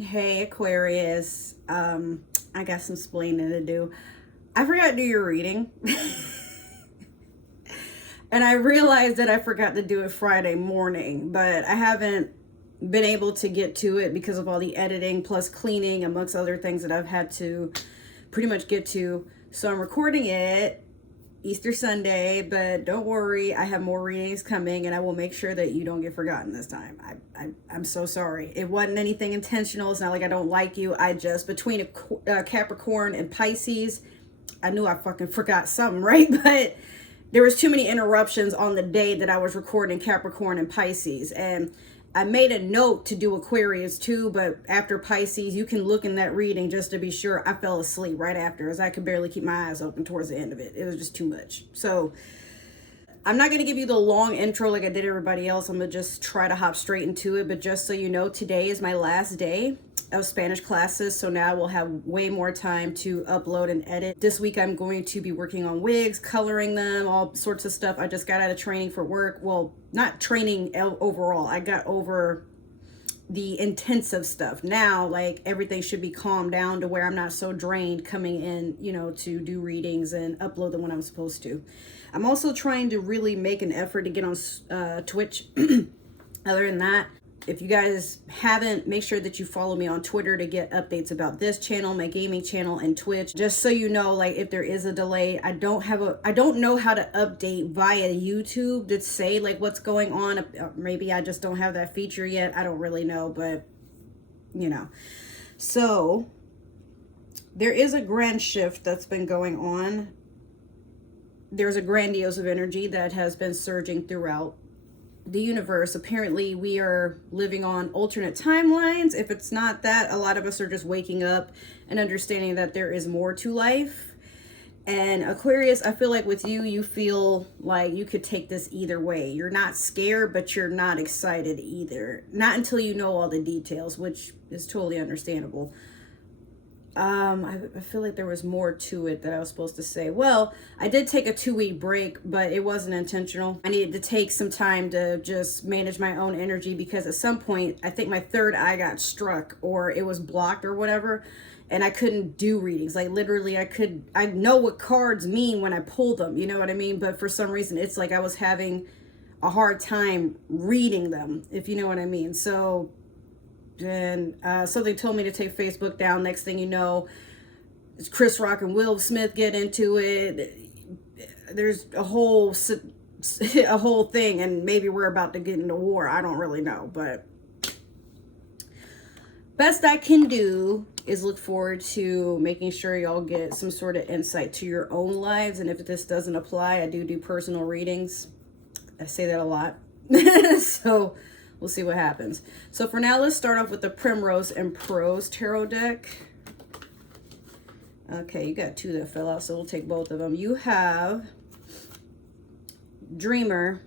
Hey Aquarius, I got some splaining to do. I forgot to do your reading. And I realized that I forgot to do it Friday morning, but I haven't been able to get to it because of all the editing plus cleaning amongst other things that I've had to pretty much get to. So I'm recording it Easter Sunday, but don't worry, I have more readings coming and I will make sure that you don't get forgotten this time. I'm so sorry. It wasn't anything intentional. It's not like I don't like you. I just, between a Capricorn and Pisces, I knew I fucking forgot something, right? But there was too many interruptions on the day that I was recording Capricorn and Pisces. And I made a note to do Aquarius too, but after Pisces, you can look in that reading just to be sure. I fell asleep right after, as I could barely keep my eyes open towards the end of it. It was just too much. So I'm not going to give you the long intro like I did everybody else. I'm going to just try to hop straight into it. But just so you know, today is my last day of Spanish classes, so now we'll have way more time to upload and edit. This week I'm going to be working on wigs, coloring them, all sorts of stuff. I just got out of training for work. Well, not training overall. I got over the intensive stuff. Now, like, everything should be calmed down to where I'm not so drained coming in, you know, to do readings and upload them when I'm supposed to. I'm also trying to really make an effort to get on Twitch. Other than that, if you guys haven't, make sure that you follow me on Twitter to get updates about this channel, my gaming channel, and Twitch. Just so you know, like, if there is a delay, I don't know how to update via YouTube to say like what's going on. Maybe I just don't have that feature yet. I don't really know, but you know. So there is a grand shift that's been going on. There's a grandiose of energy that has been surging throughout the universe. Apparently we are living on alternate timelines. If it's not that, a lot of us are just waking up and understanding that there is more to life. And Aquarius, I feel like with you, you feel like you could take this either way. You're not scared, but you're not excited either. Not until you know all the details, which is totally understandable. I feel like there was more to it that I was supposed to say. Well, I did take a 2-week break, but it wasn't intentional. I needed to take some time to just manage my own energy because at some point, I think my third eye got struck or it was blocked or whatever, and I couldn't do readings. Like, literally, I know what cards mean when I pull them, you know what I mean? But for some reason, it's like I was having a hard time reading them, if you know what I mean. So and something told me to take Facebook down. Next thing you know, it's Chris Rock and Will Smith get into it. There's a whole thing, and maybe we're about to get into war. I don't really know, but best I can do is look forward to making sure y'all get some sort of insight to your own lives. And if this doesn't apply, I do personal readings. I say that a lot. So we'll see what happens. So for now, let's start off with the Primrose and Prose Tarot deck. Okay, you got 2 that fell out, so we'll take both of them. You have Dreamer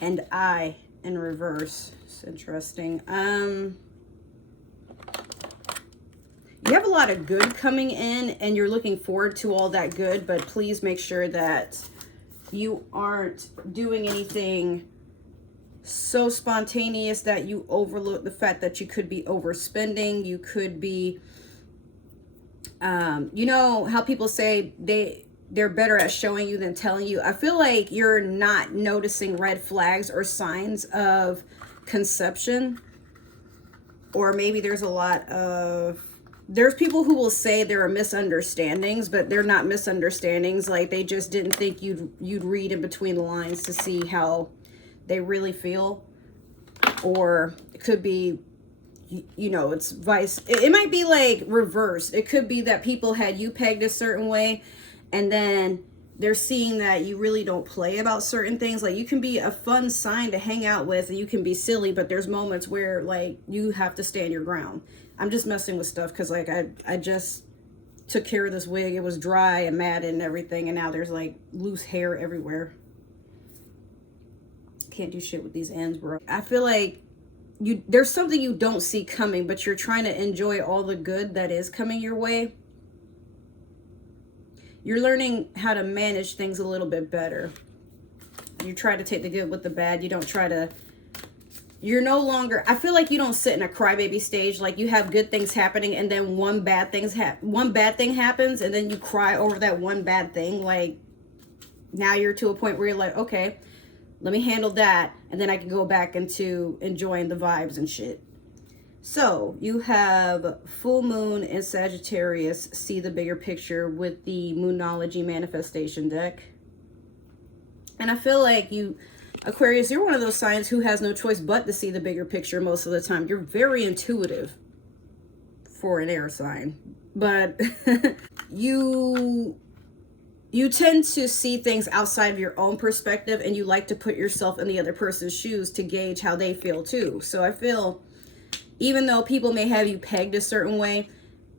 and I in reverse. It's interesting. You have a lot of good coming in, and you're looking forward to all that good, but please make sure that you aren't doing anything so spontaneous that you overlook the fact that you could be overspending. You could be, you know how people say they're better at showing you than telling you. I feel like you're not noticing red flags or signs of conception, or maybe there's there's people who will say there are misunderstandings, but they're not misunderstandings. Like, they just didn't think you'd read in between the lines to see how they really feel. Or it could be, you know, it's vice. It might be like reverse. It could be that people had you pegged a certain way, and then they're seeing that you really don't play about certain things. Like, you can be a fun sign to hang out with, and you can be silly, but there's moments where, like, you have to stand your ground. I'm just messing with stuff because, like, I just took care of this wig. It was dry and matted and everything, and now there's, like, loose hair everywhere. Can't do shit with these ends, bro. I feel like there's something you don't see coming, but you're trying to enjoy all the good that is coming your way. You're learning how to manage things a little bit better. You try to take the good with the bad. You don't try to you're no longer, I feel like you don't sit in a crybaby stage. Like you have good things happening and then one bad thing happens and then you cry over that one bad thing. Like now you're to a point where you're like, okay, let me handle that. And then I can go back into enjoying the vibes and shit. So you have full moon in Sagittarius, see the bigger picture with the Moonology manifestation deck. And I feel like you, Aquarius, you're one of those signs who has no choice but to see the bigger picture most of the time. You're very intuitive for an air sign, but you tend to see things outside of your own perspective, and you like to put yourself in the other person's shoes to gauge how they feel too. So I feel even though people may have you pegged a certain way,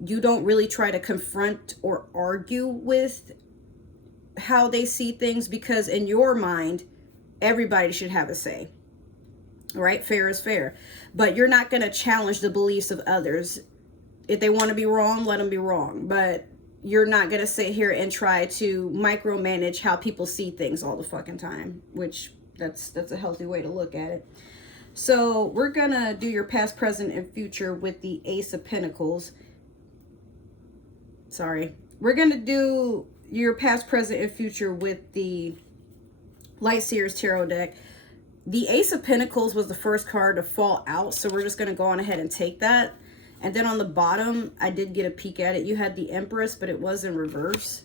you don't really try to confront or argue with how they see things, because in your mind, everybody should have a say, right? Fair is fair. But you're not going to challenge the beliefs of others. If they want to be wrong, let them be wrong. But you're not going to sit here and try to micromanage how people see things all the fucking time, which that's a healthy way to look at it. So we're going to do your past, present, and future with the Ace of Pentacles. Sorry. We're going to do your past, present, and future with the Light Seers Tarot deck. The Ace of Pentacles was the first card to fall out, so we're just going to go on ahead and take that. And then on the bottom, I did get a peek at it. You had the Empress, but it was in reverse.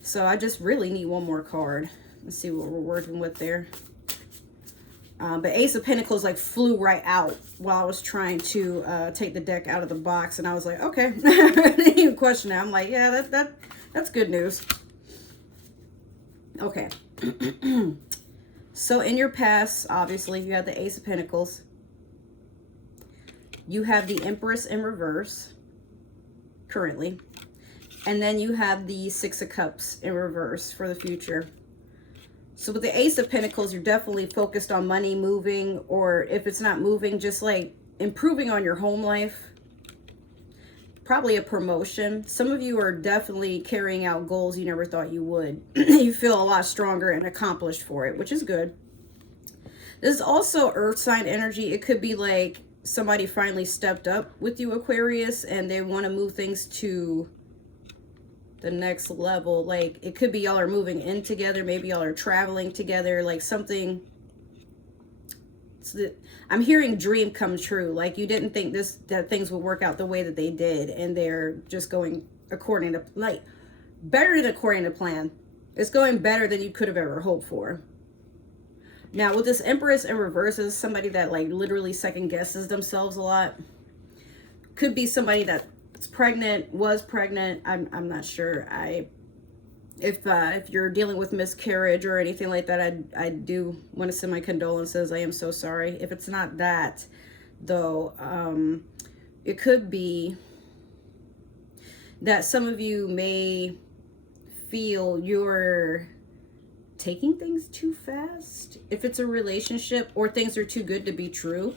So I just really need one more card. Let's see what we're working with there. But Ace of Pentacles like flew right out while I was trying to take the deck out of the box, and I was like, okay, I didn't even question it. I'm like, yeah, that's good news. Okay. So in your past, obviously, you had the Ace of Pentacles. You have the Empress in reverse currently, and then you have the Six of Cups in reverse for the future. So with the Ace of Pentacles, you're definitely focused on money moving, or if it's not moving, just like improving on your home life. Probably a promotion. Some of you are definitely carrying out goals you never thought you would. You feel a lot stronger and accomplished for it, which is good. This is also earth sign energy. It could be like somebody finally stepped up with you, Aquarius, and they want to move things to the next level. Like it could be y'all are moving in together, maybe y'all are traveling together, like something. I'm hearing dream come true. Like you didn't think that things would work out the way that they did, and they're just going according to, like, better than according to plan. It's going better than you could have ever hoped for. Now with this Empress in reverse, is somebody that like literally second guesses themselves a lot. Could be somebody that's pregnant, was pregnant. I'm not sure. If you're dealing with miscarriage or anything like that, I do want to send my condolences. I am so sorry. If it's not that, though, it could be that some of you may feel you're taking things too fast. If it's a relationship, or things are too good to be true.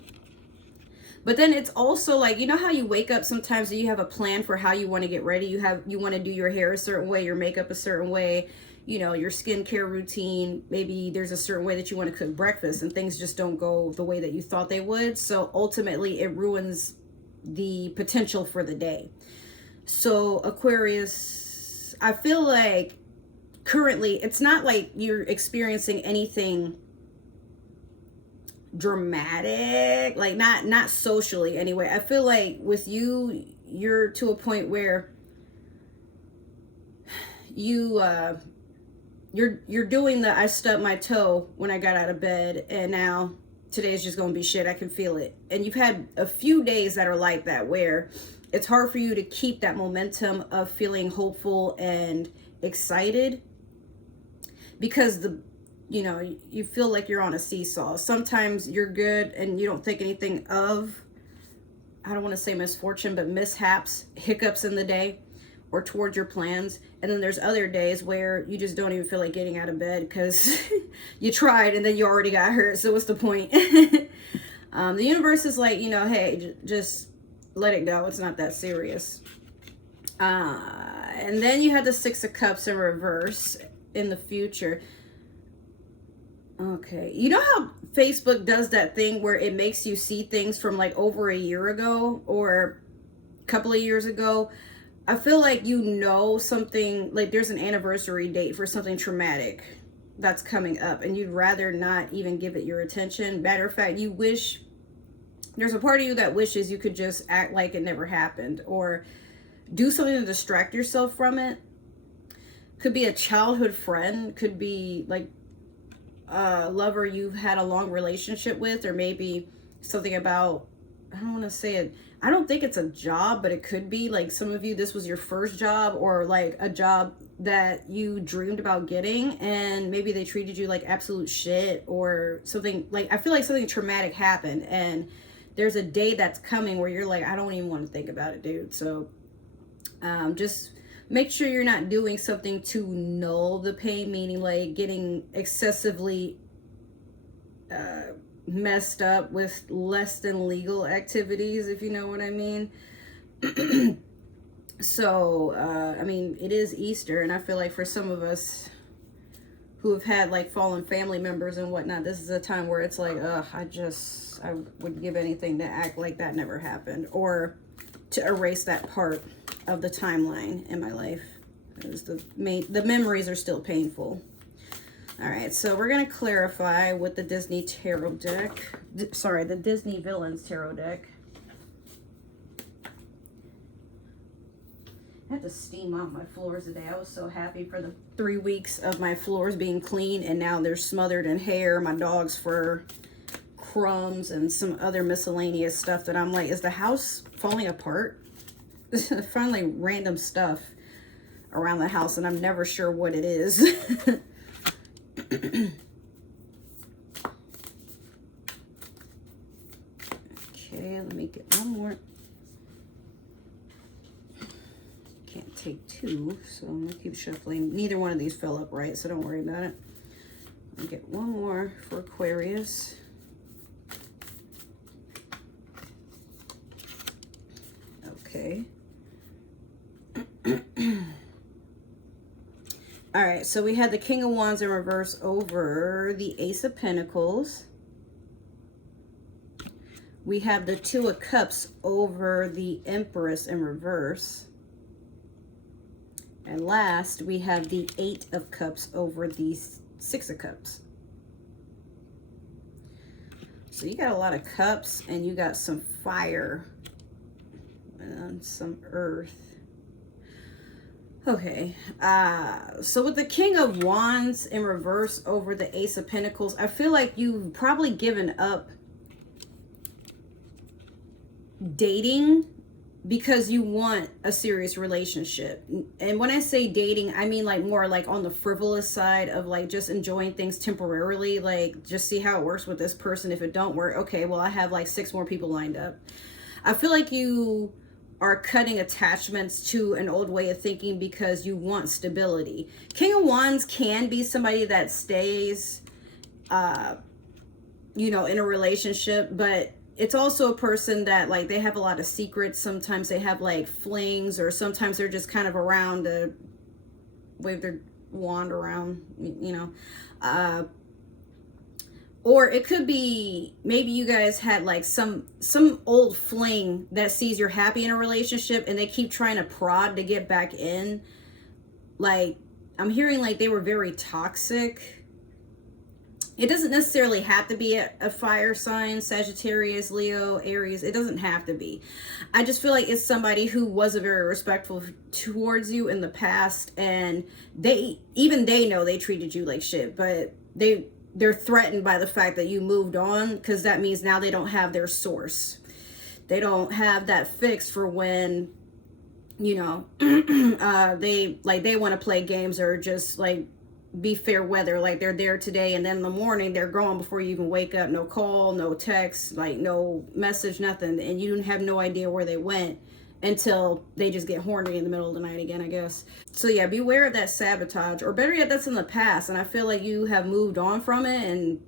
But then it's also like, you know how you wake up sometimes and you have a plan for how you want to get ready. You want to do your hair a certain way, your makeup a certain way, you know, your skincare routine. Maybe there's a certain way that you want to cook breakfast, and things just don't go the way that you thought they would. So ultimately it ruins the potential for the day. So Aquarius, I feel like currently it's not like you're experiencing anything dramatic, like not socially anyway. I feel like with you, you're to a point where you're doing the I stubbed my toe when I got out of bed, and now today is just gonna be shit. I can feel it. And you've had a few days that are like that, where it's hard for you to keep that momentum of feeling hopeful and excited, because you know, you feel like you're on a seesaw. Sometimes you're good and you don't think anything of, I don't want to say misfortune, but mishaps, hiccups in the day or towards your plans. And then there's other days where you just don't even feel like getting out of bed because you tried and then you already got hurt. So what's the point? The universe is like, you know, hey, just let it go. It's not that serious. And then you had the Six of Cups in reverse in the future. Okay, you know how Facebook does that thing where it makes you see things from like over a year ago or a couple of years ago. I feel like you know something, like there's an anniversary date for something traumatic that's coming up, and you'd rather not even give it your attention. Matter of fact, you wish, there's a part of you that wishes you could just act like it never happened, or do something to distract yourself from it. Could be a childhood friend, could be like a lover you've had a long relationship with, or maybe something about, I don't want to say it, I don't think it's a job, but it could be like some of you, this was your first job, or like a job that you dreamed about getting, and maybe they treated you like absolute shit, or something. Like, I feel like something traumatic happened, and there's a day that's coming where you're like, I don't even want to think about it, dude. So just make sure you're not doing something to null the pain, meaning like getting excessively messed up with less than legal activities, if you know what I mean. So I mean, it is Easter, and I feel like for some of us who have had like fallen family members and whatnot, this is a time where it's like, ugh, I would give anything to act like that never happened, or to erase that part of the timeline in my life, because the memories are still painful. All right, so we're going to clarify with the Disney Tarot deck. Sorry, the Disney Villains Tarot deck. I had to steam out my floors today. I was so happy for the 3 weeks of my floors being clean, and now they're smothered in hair, my dog's fur, crumbs, and some other miscellaneous stuff that I'm like, is the house falling apart? Finally, random stuff around the house, and I'm never sure what it is. Okay, let me get one more. Can't take two, so I'm gonna keep shuffling. Neither one of these fell up right, so don't worry about it. Let me get one more for Aquarius. Okay. All right, so we had the King of Wands in reverse over the Ace of Pentacles. We have the Two of Cups over the Empress in reverse. And last, we have the Eight of Cups over the Six of Cups. So you got a lot of cups, and you got some fire and some earth. Okay, so with the King of Wands in reverse over the Ace of Pentacles, I feel like you've probably given up dating because you want a serious relationship. And when I say dating, I mean like more like on the frivolous side of like just enjoying things temporarily, like just see how it works with this person. If it don't work, okay, well, I have like 6 more people lined up. I feel like you are cutting attachments to an old way of thinking because you want stability. King of Wands can be somebody that stays, you know, in a relationship, but it's also a person that like they have a lot of secrets. Sometimes they have like flings, or sometimes they're just kind of around to wave their wand around, you know. Or it could be maybe you guys had like some old fling that sees you're happy in a relationship, and they keep trying to prod to get back in. Like, I'm hearing like they were very toxic. It doesn't necessarily have to be a fire sign, Sagittarius, Leo, Aries. It doesn't have to be. I just feel like it's somebody who wasn't very respectful towards you in the past, and they know they treated you like shit, but they're threatened by the fact that you moved on, because that means now they don't have their source. They don't have that fix for when, you know, they want to play games or just like be fair weather. Like they're there today, and then in the morning they're gone before you even wake up. No call, no text, like no message, nothing. And you have no idea where they went until they just get horny in the middle of the night again, I guess. So yeah, beware of that sabotage, or better yet, that's in the past, and I feel like you have moved on from it and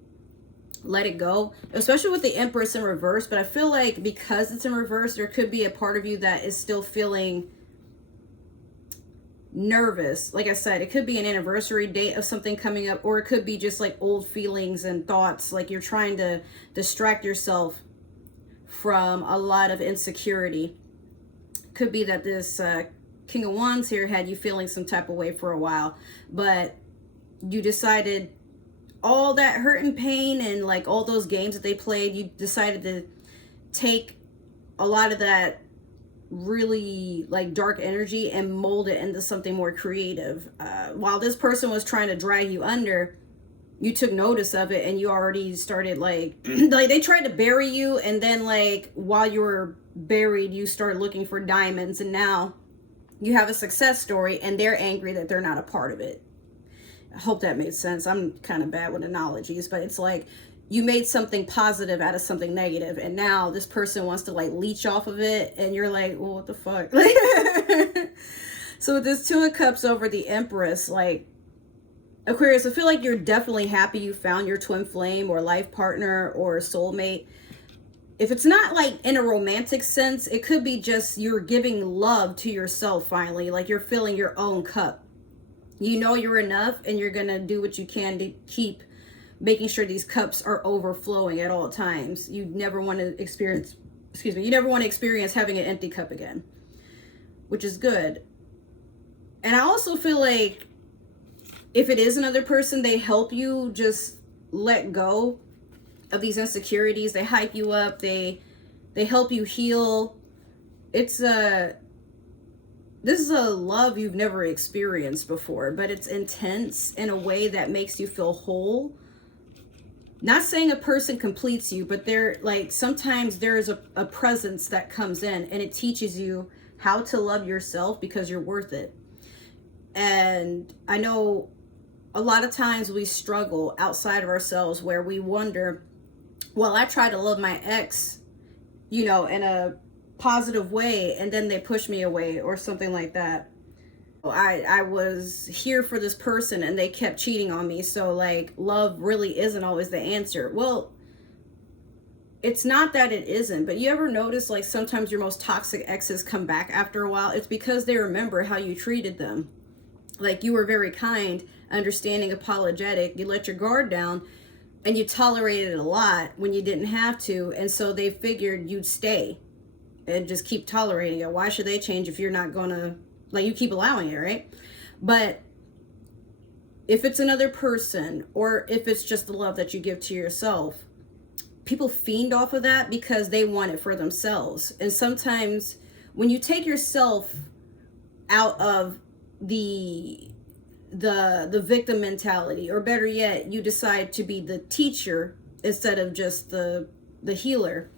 let it go, especially with the Empress in reverse. But I feel like because it's in reverse, there could be a part of you that is still feeling nervous. Like I said, it could be an anniversary date of something coming up, or it could be just like old feelings and thoughts. Like you're trying to distract yourself from a lot of insecurity. Could be that this King of Wands here had you feeling some type of way for a while, but you decided all that hurt and pain and like all those games that they played, you decided to take a lot of that really like dark energy and mold it into something more creative. While this person was trying to drag you under, you took notice of it and you already started like like they tried to bury you, and then like while you were buried you started looking for diamonds, and now you have a success story and they're angry that they're not a part of it. I hope that made sense. I'm kind of bad with analogies, but it's like you made something positive out of something negative, and now this person wants to like leech off of it, and you're like, well, what the fuck? So with this Two of Cups over the Empress, like Aquarius, I feel like you're definitely happy you found your twin flame or life partner or soulmate. If it's not like in a romantic sense, it could be just you're giving love to yourself finally, like you're filling your own cup. You know you're enough, and you're gonna do what you can to keep making sure these cups are overflowing at all times. You never want to experience, you never want to experience having an empty cup again, which is good. And I also feel like if it is another person, they help you just let go of these insecurities. They hype you up. They help you heal. This is a love you've never experienced before, but it's intense in a way that makes you feel whole. Not saying a person completes you, but they're like, sometimes there's a presence that comes in and it teaches you how to love yourself because you're worth it. And I know a lot of times we struggle outside of ourselves where we wonder, well, I try to love my ex, you know, in a positive way, and then they push me away or something like that. I was here for this person and they kept cheating on me, so like love really isn't always the answer. Well, it's not that it isn't, but you ever notice like sometimes your most toxic exes come back after a while? It's because they remember how you treated them. Like you were very kind, understanding, apologetic, you let your guard down, and you tolerated a lot when you didn't have to, and so they figured you'd stay and just keep tolerating it. Why should they change if you're not gonna, like, you keep allowing it, right? But if it's another person, or if it's just the love that you give to yourself, people fiend off of that because they want it for themselves. And sometimes when you take yourself out of the victim mentality, or better yet, you decide to be the teacher instead of just the healer.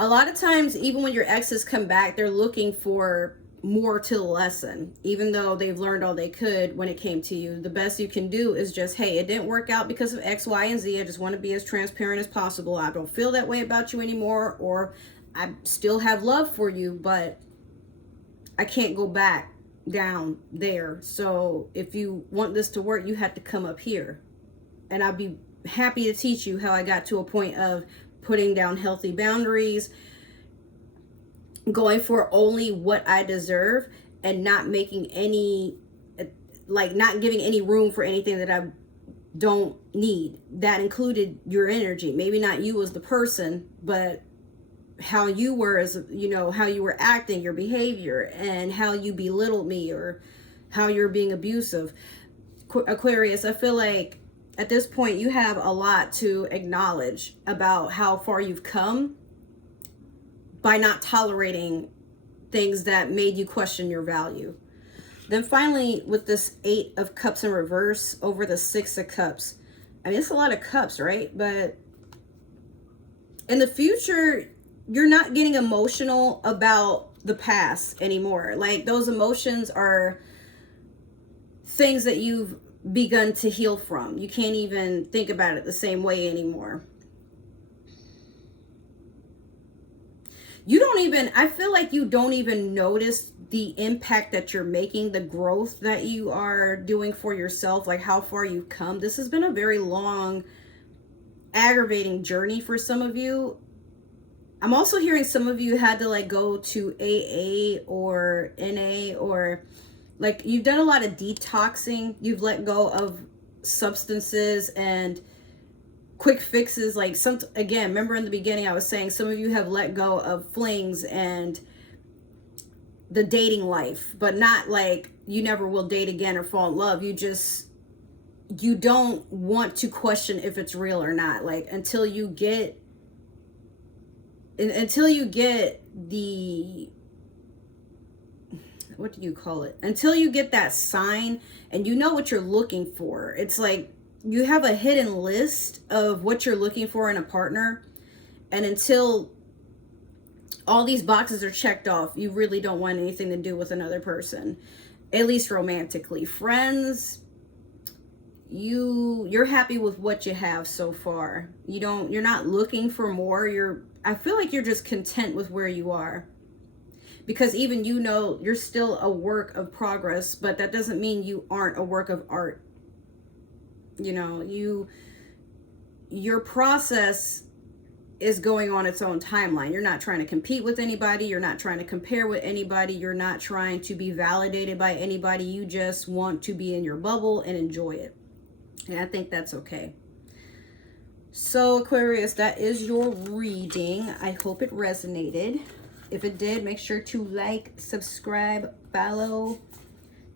A lot of times, even when your exes come back, they're looking for more to the lesson, even though they've learned all they could when it came to you. The best you can do is just, hey, it didn't work out because of X, Y, and Z. I just want to be as transparent as possible. I don't feel that way about you anymore, or I still have love for you, but I can't go back down there. So if you want this to work, you have to come up here, and I'll be happy to teach you how I got to a point of putting down healthy boundaries, going for only what I deserve, and not making any, like, not giving any room for anything that I don't need. That included your energy, maybe not you as the person, but how you were as, you know, how you were acting, your behavior, and how you belittled me, or how you're being abusive. Aquarius, I feel like at this point you have a lot to acknowledge about how far you've come by not tolerating things that made you question your value. Then finally, with this 8 of Cups in reverse over the 6 of Cups, I mean, it's a lot of cups, right? But in the future, you're not getting emotional about the past anymore. Like, those emotions are things that you've begun to heal from. You can't even think about it the same way anymore. You don't even, I feel like you don't even notice the impact that you're making, the growth that you are doing for yourself, like how far you've come. This has been a very long, aggravating journey for some of you. I'm also hearing some of you had to like go to AA or NA, or like you've done a lot of detoxing. You've let go of substances and quick fixes. Like again, remember in the beginning I was saying some of you have let go of flings and the dating life, but not like you never will date again or fall in love. You don't want to question if it's real or not. Like until you get the, what do you call it? Until you get that sign and you know what you're looking for. It's like you have a hidden list of what you're looking for in a partner. And until all these boxes are checked off, you really don't want anything to do with another person, at least romantically. Friends, you're happy with what you have so far. You're not looking for more. I feel like you're just content with where you are, because even you're still a work of progress, but that doesn't mean you aren't a work of art. Your process is going on its own timeline. You're not trying to compete with anybody. You're not trying to compare with anybody. You're not trying to be validated by anybody. You just want to be in your bubble and enjoy it. And I think that's okay. So Aquarius, that is your reading. I hope it resonated. If it did, make sure to like, subscribe, follow,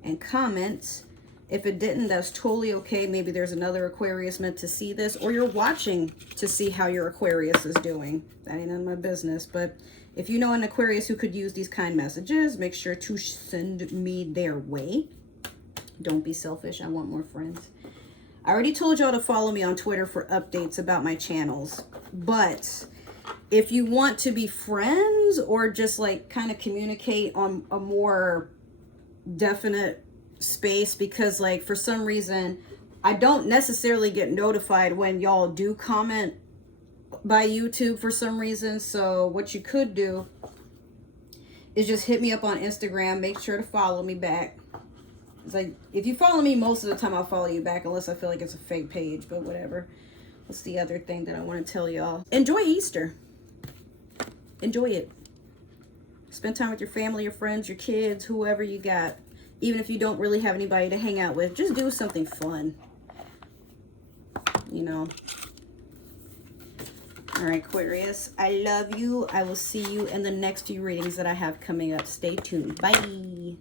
and comment. If it didn't, that's totally okay. Maybe there's another Aquarius meant to see this, or you're watching to see how your Aquarius is doing. That ain't none of my business. But if you know an Aquarius who could use these kind messages, make sure to send me their way. Don't be selfish. I want more friends. I already told y'all to follow me on Twitter for updates about my channels. But if you want to be friends or just like kind of communicate on a more definite space, because like for some reason I don't necessarily get notified when y'all do comment by YouTube for some reason. So what you could do is just hit me up on Instagram. Make sure to follow me back. It's like, if you follow me, most of the time I'll follow you back, unless I feel like it's a fake page, but whatever. What's the other thing that I want to tell y'all? Enjoy Easter. Enjoy it. Spend time with your family, your friends, your kids, whoever you got. Even if you don't really have anybody to hang out with, just do something fun. All right, Aquarius, I love you. I will see you in the next few readings that I have coming up. Stay tuned. Bye.